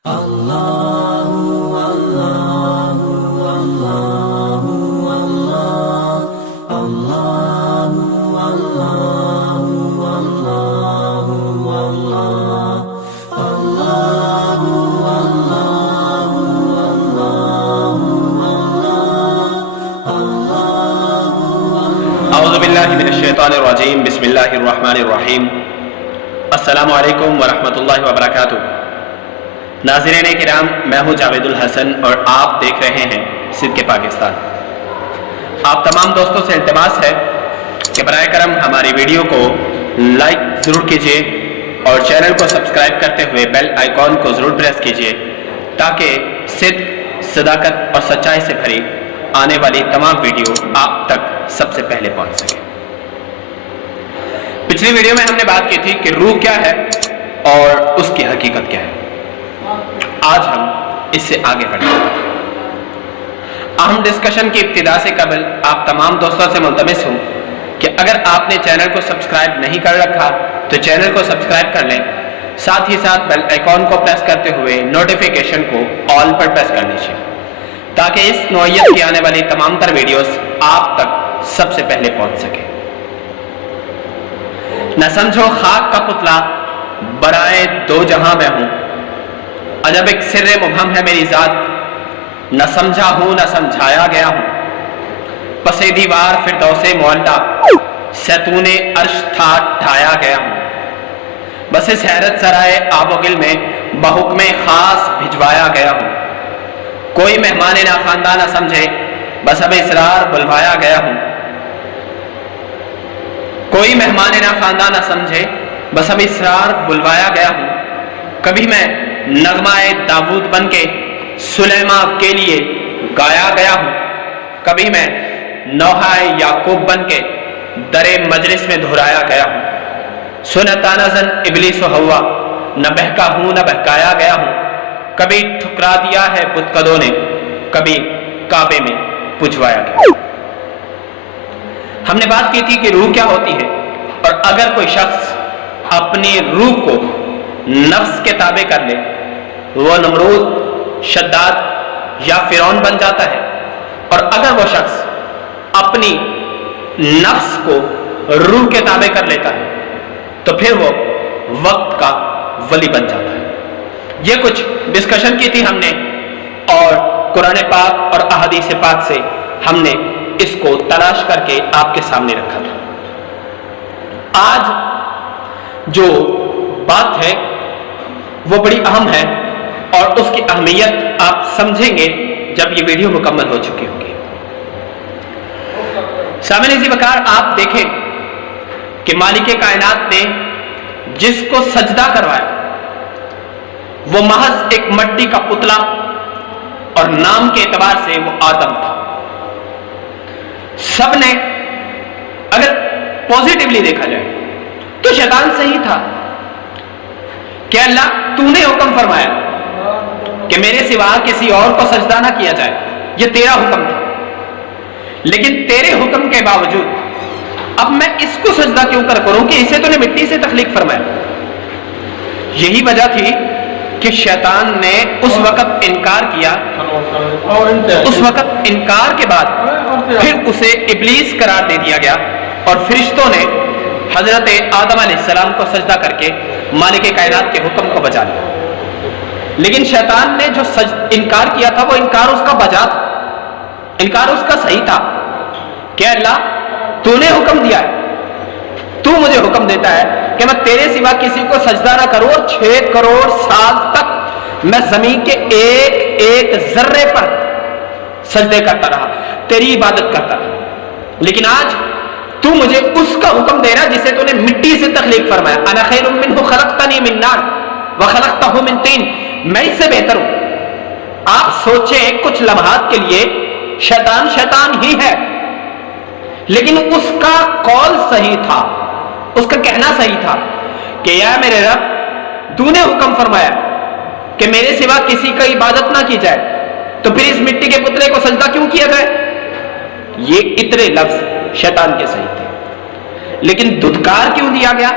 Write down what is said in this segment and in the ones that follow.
اعوذ باللہ من الشیطان الرجیم بسم اللہ الرحمن الرحیم السلام علیکم ورحمۃ اللہ وبرکاتہ۔ ناظرین کرام، میں ہوں جاوید الحسن اور آپ دیکھ رہے ہیں صدق پاکستان۔ آپ تمام دوستوں سے التماس ہے کہ براہ کرم ہماری ویڈیو کو لائک ضرور کیجیے اور چینل کو سبسکرائب کرتے ہوئے بیل آئیکن کو ضرور پریس کیجیے تاکہ صدق، صداقت اور سچائی سے بھری آنے والی تمام ویڈیو آپ تک سب سے پہلے پہنچ سکے۔ پچھلی ویڈیو میں ہم نے بات کی تھی کہ روح کیا ہے اور اس کی حقیقت کیا ہے۔ آج ہم اس سے آگے بڑھیں گے۔ اہم ڈسکشن کی ابتدا سے قبل آپ تمام دوستوں سے ملتمس ہوں کہ اگر آپ نے چینل کو سبسکرائب نہیں کر رکھا تو چینل کو سبسکرائب کر لیں، ساتھ ہی ساتھ بیل آئیکن کو پریس کرتے ہوئے نوٹیفیکیشن کو آل پر پریس کر لیجیے تاکہ اس نوعیت کی آنے والی تمام تر ویڈیوز آپ تک سب سے پہلے پہنچ سکے۔ نہ سمجھو خاک کا پتلا برائے دو جہاں میں ہوں، عجب ایک سر مبہم ہے میری ذات، نہ سمجھا ہوں نہ سمجھایا گیا ہوں، پسے دیوار فردوس معلا ستون عرش تھا ڈھایا گیا ہوں، بس اس حیرت سرائے آب و گل میں بحکم خاص بھجوایا گیا ہوں، کوئی مہمان نہ خواندہ نہ سمجھے بس اب اسرار بلوایا گیا ہوں، کوئی مہمان نہ خواندہ نہ سمجھے بس اب اسرار بلوایا گیا ہوں، کبھی میں نغمہ داود بن کے سلیمہ کے لیے گایا گیا ہوں، کبھی میں نوحہ یعقوب بن کے در مجلس میں دہرایا گیا ہوں، سنتا نزن ابلیس و ہوا نہ بہکا ہوں نہ بہکایا گیا ہوں، کبھی ٹھکرا دیا ہے بت قدوں نے، کبھی کعبے میں پجوایا گیا۔ ہم نے بات کی تھی کہ روح کیا ہوتی ہے، اور اگر کوئی شخص اپنی روح کو نفس کے تابع کر لے وہ نمرود، شداد یا فرعون بن جاتا ہے، اور اگر وہ شخص اپنی نفس کو روح کے تابع کر لیتا ہے تو پھر وہ وقت کا ولی بن جاتا ہے۔ یہ کچھ ڈسکشن کی تھی ہم نے، اور قرآن پاک اور احادیث پاک سے ہم نے اس کو تلاش کر کے آپ کے سامنے رکھا تھا۔ آج جو بات ہے وہ بڑی اہم ہے اور اس کی اہمیت آپ سمجھیں گے جب یہ ویڈیو مکمل ہو چکی ہوگی۔ سامعین عزیز وقار، آپ دیکھیں کہ مالک کائنات نے جس کو سجدہ کروایا وہ محض ایک مٹی کا پتلا اور نام کے اعتبار سے وہ آدم تھا۔ سب نے اگر پوزیٹیولی دیکھا جائے تو شیطان صحیح تھا کہ اللہ تو نے حکم فرمایا کہ میرے سوا کسی اور کو سجدہ نہ کیا جائے، یہ تیرا حکم تھا، لیکن تیرے حکم کے باوجود اب میں اس کو سجدہ کیوں کروں کہ اسے تو نے مٹی سے تخلیق فرمایا۔ یہی وجہ تھی کہ شیطان نے اس وقت انکار کیا، اس وقت انکار کے بعد پھر اسے ابلیس قرار دے دیا گیا، اور فرشتوں نے حضرت آدم علیہ السلام کو سجدہ کر کے مالک کائنات کے حکم کو بجا لیا۔ لیکن شیطان نے جو انکار کیا تھا وہ انکار اس کا بجا تھا، انکار اس کا صحیح تھا کہ اللہ تو نے حکم دیا ہے، تو مجھے حکم دیتا ہے کہ میں تیرے سوا کسی کو سجدہ نہ کروں، اور 6 کروڑ سال تک میں زمین کے ایک ایک ذرے پر سجدے کرتا رہا، تیری عبادت کرتا رہا، لیکن آج تو مجھے اس کا حکم دے رہا جسے تو نے مٹی سے تخلیق فرمایا۔ انا خیر منہ خلقتنی من نار وخلقتہ من طین، میں اس سے بہتر ہوں۔ آپ سوچیں کچھ لمحات کے لیے شیطان ہی ہے، لیکن اس کا قول صحیح تھا، اس کا کہنا صحیح تھا کہ یا میرے رب تو نے حکم فرمایا کہ میرے سوا کسی کا عبادت نہ کی جائے، تو پھر اس مٹی کے پتلے کو سجدہ کیوں کیا جائے؟ یہ اتنے لفظ شیطان کے صحیح تھے، لیکن دھتکار کیوں دیا گیا؟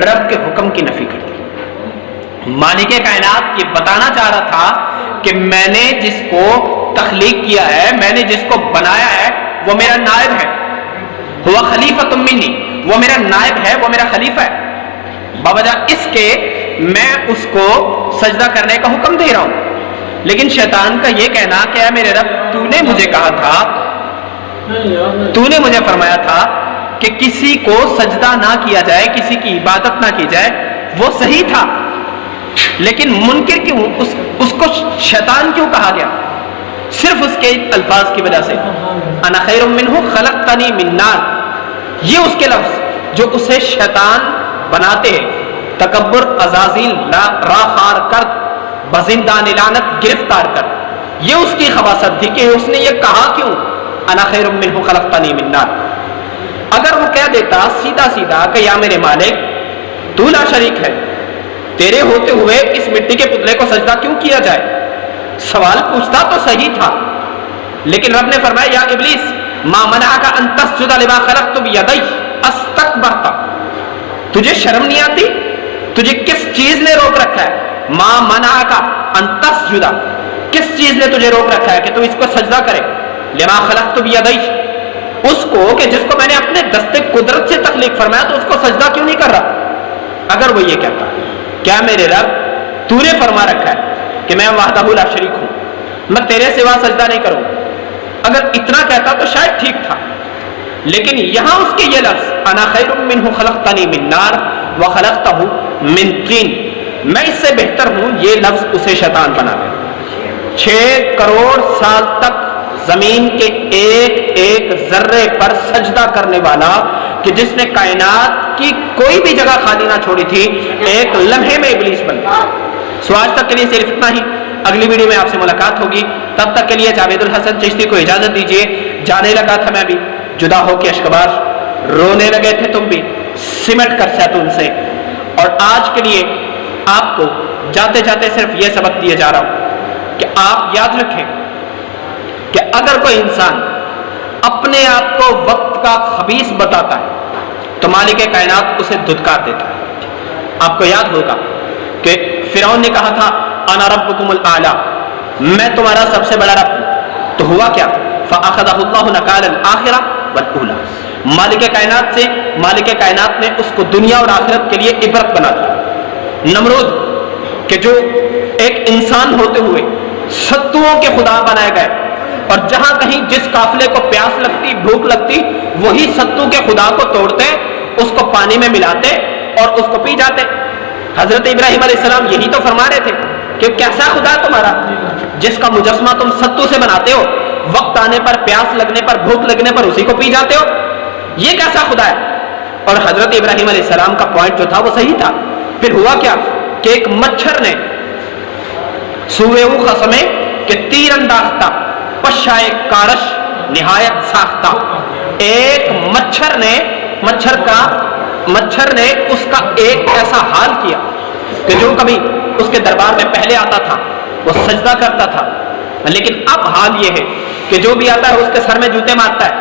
رب کے حکم کی نفی کر دی۔ مالک کائنات یہ بتانا چاہ رہا تھا کہ میں نے جس کو تخلیق کیا ہے، میں نے جس کو بنایا ہے، وہ میرا نائب ہے، ہوا خلیفۃ منی، وہ میرا نائب ہے، وہ میرا خلیفہ ہے، بوجہ اس کے میں اس کو سجدہ کرنے کا حکم دے رہا ہوں۔ لیکن شیطان کا یہ کہنا کہ اے میرے رب، تو نے مجھے کہا تھا، تو نے مجھے فرمایا تھا کہ کسی کو سجدہ نہ کیا جائے، کسی کی عبادت نہ کی جائے، وہ صحیح تھا، لیکن منکر کیوں، اس کو شیطان کیوں کہا گیا؟ صرف اس کے الفاظ کی وجہ سے، انا خیر منہ خلقتنی من نار، یہ اس کے لفظ جو اسے شیطان بناتے ہیں، تکبر، عزازیل، راخار کرد، بزندان لعنت، گرفتار کر، یہ اس کی خباثت تھی کہ اس نے یہ کہا کیوں انا خیر منہ خلقتنی من نار۔ اگر وہ کہہ دیتا سیدھا سیدھا کہ یا میرے مالک تو لا شریک ہے، تیرے ہوتے ہوئے اس مٹی کے پتلے کو سجدہ کیوں کیا جائے، سوال پوچھتا تو صحیح تھا، لیکن رب نے فرمایا یا ابلیس ما منعک ان تسجد لما خلقت بیدی استکبرت، تجھے شرم نہیں آتی، تجھے کس چیز نے روک رکھا ہے، ما منعک ان تسجد، کس چیز نے تجھے روک رکھا ہے کہ تو اس کو سجدہ کرے، لما خلقت بیدی، اس کو کہ جس کو میں نے اپنے دست قدرت سے تخلیق فرمایا تو اس کو سجدہ کیوں نہیں کر رہا؟ اگر وہ یہ کہتا کیا میرے رب تو نے فرما رکھا ہے کہ میں وحدہ لا شریک ہوں، میں تیرے سوا سجدہ نہیں کروں، اگر اتنا کہتا تو شاید ٹھیک تھا، لیکن یہاں اس کے یہ لفظ انا خیر منہ خلقتنی من نار وخلقتہ من طین، میں اس سے بہتر ہوں، یہ لفظ اسے شیطان بنا دیا۔ 6 کروڑ سال تک زمین کے ایک ایک ذرے پر سجدہ کرنے والا کہ جس نے کائنات کی کوئی بھی جگہ خالی نہ چھوڑی تھی، ایک لمحے میں ابلیس بن گیا۔ سو آج تک کے لیے صرف اتنا ہی، اگلی ویڈیو میں آپ سے ملاقات ہوگی، تب تک کے لیے جاوید الحسن چشتی کو اجازت دیجیے، جانے لگا تھا میں بھی، جدا ہو کے اشکبار، رونے لگے تھے تم بھی، سمٹ کر سیتون سے، اور آج کے لیے آپ کو جاتے جاتے صرف یہ سبق دیے جا رہا ہوں کہ آپ یاد رکھیں کہ اگر کوئی انسان اپنے آپ کو وقت کا خبیث بتاتا ہے تو مالک کائنات اسے دھتکار دیتا ہے۔ آپ کو یاد ہوگا کہ فرعون نے کہا تھا انا ربکم الاعلی، میں تمہارا سب سے بڑا رب ہوں، تو ہوا کیا؟ فاخذہ اللہ نکال الاخرہ والاولی، مالک کائنات نے اس کو دنیا اور آخرت کے لیے عبرت بنا دیا۔ نمرود کہ جو ایک انسان ہوتے ہوئے ستوؤں کے خدا بنائے گئے، اور جہاں کہیں جس قافلے کو پیاس لگتی، بھوک لگتی، وہی ستو کے خدا کو توڑتے، اس کو پانی میں ملاتے اور اس کو پی جاتے۔ حضرت ابراہیم علیہ السلام یہی تو فرما رہے تھے کہ کیسا خدا ہے تمہارا جس کا مجسمہ تم ستو سے بناتے ہو، وقت آنے پر، پیاس لگنے پر، بھوک لگنے پر اسی کو پی جاتے ہو، یہ کیسا خدا ہے؟ اور حضرت ابراہیم علیہ السلام کا پوائنٹ جو تھا وہ صحیح تھا۔ پھر ہوا کیا کہ ایک مچھر نے سوئے خسمے کہ تیر انداز تھا، پشائے کارش نہایت ساختہ، ایک مچھر نے اس کا ایک ایسا حال کیا کہ جو کبھی اس کے دربار میں پہلے آتا تھا وہ سجدہ کرتا تھا، لیکن اب حال یہ ہے کہ جو بھی آتا ہے اس کے سر میں جوتے مارتا ہے،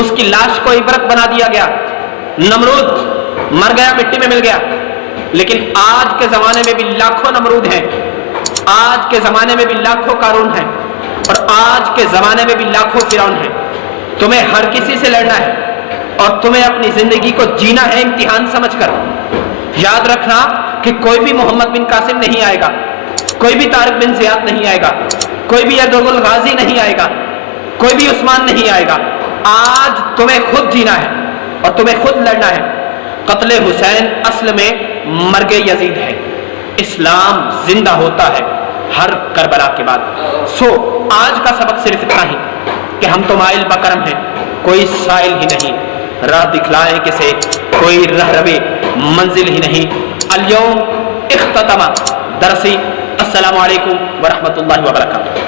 اس کی لاش کو عبرت بنا دیا گیا۔ نمرود مر گیا، مٹی میں مل گیا، لیکن آج کے زمانے میں بھی لاکھوں نمرود ہیں، آج کے زمانے میں بھی لاکھوں قارون ہیں، اور آج کے زمانے میں بھی لاکھوں فرعون ہیں۔ تمہیں ہر کسی سے لڑنا ہے اور تمہیں اپنی زندگی کو جینا ہے امتحان سمجھ کر۔ یاد رکھنا کہ کوئی بھی محمد بن قاسم نہیں آئے گا، کوئی بھی طارق بن زیاد نہیں آئے گا، کوئی بھی ارطغرل الغازی نہیں آئے گا، کوئی بھی عثمان نہیں آئے گا۔ آج تمہیں خود جینا ہے اور تمہیں خود لڑنا ہے۔ قتل حسین اصل میں مرگ یزید ہے، اسلام زندہ ہوتا ہے ہر کربلا کے بعد۔ سو آج کا سبق صرف اتنا ہی کہ ہم تو مائل بکرم ہیں، کوئی سائل ہی نہیں، راہ دکھلائیں کسے کوئی رہرو منزل ہی نہیں۔ الیوم اختتم درسی، السلام علیکم ورحمۃ اللہ وبرکاتہ۔